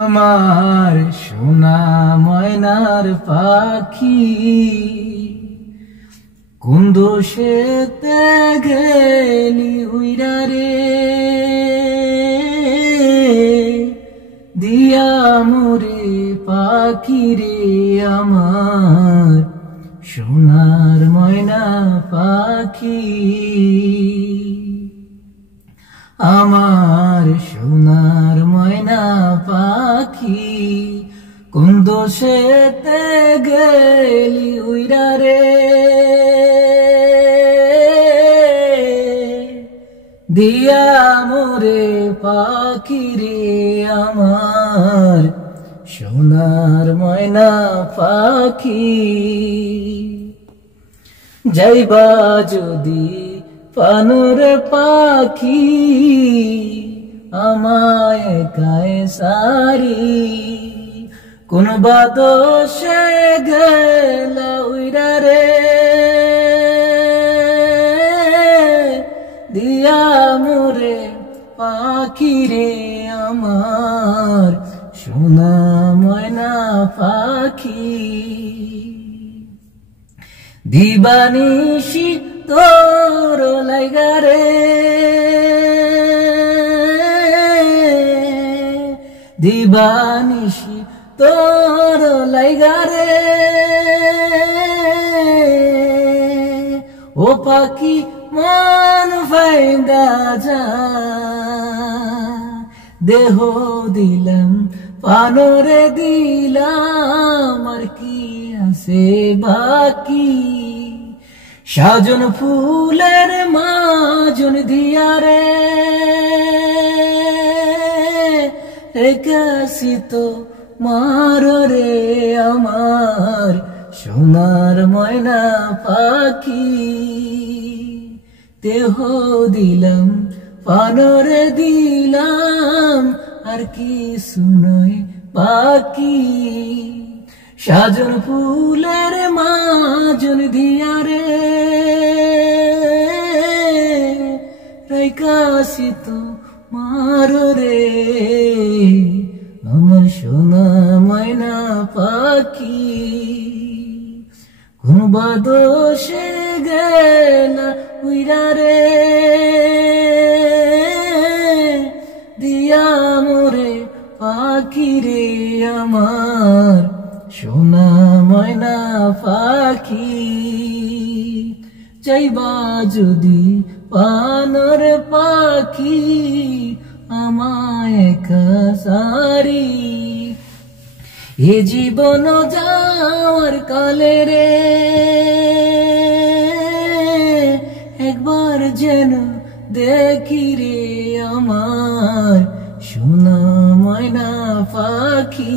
আমার সোনা ময়নার পাখি কোন দোষেতে গেলি উইরা রে দিয়া মোরে পাখি রে আমার সোনার ময়না পাখি আমার সোনার ময়না পাখি কোন দোষেতে গেলি উইরা রে দিয়া মোরে পাখি রে আমার সোনার ময়না পাখি যাইবা যদি পানুর পাখি আমায় গায়ে সারি কোন বাদশে গেলা উইরা রে দিয়া মোরে পাখি রে আমার সোনা ময়না পাখি দিবানিশি তোর লাইগা রে দিবানিশি তোর লাইগা রে ও পাখি মন ফাইদা যা দেহ দিলাম পানরে দিলাম আর কি আছে বাকি সাজন ফুলের মাজন দিয়া রে একাশি তো মার রে আমার সোনার ময়না পাখি দেহ দিলাম পানরে দিলাম আর কি শুনই বাকি সাজন ফুলের মাজন দিয়া রে রাইকাশি তো মার রে আমার সোনা ময়না পাখি কোন বাদশে গেলা উইরা রে দিয়া মোরে পাখি রে আমার সোনা ময়না পাখি চাইবা যদি পানর পাখি আমায় কাসারি এ জীবন যাওয়ার কালে রে একবার যেন দেখি রে আমার সোনা ময়না পাখি।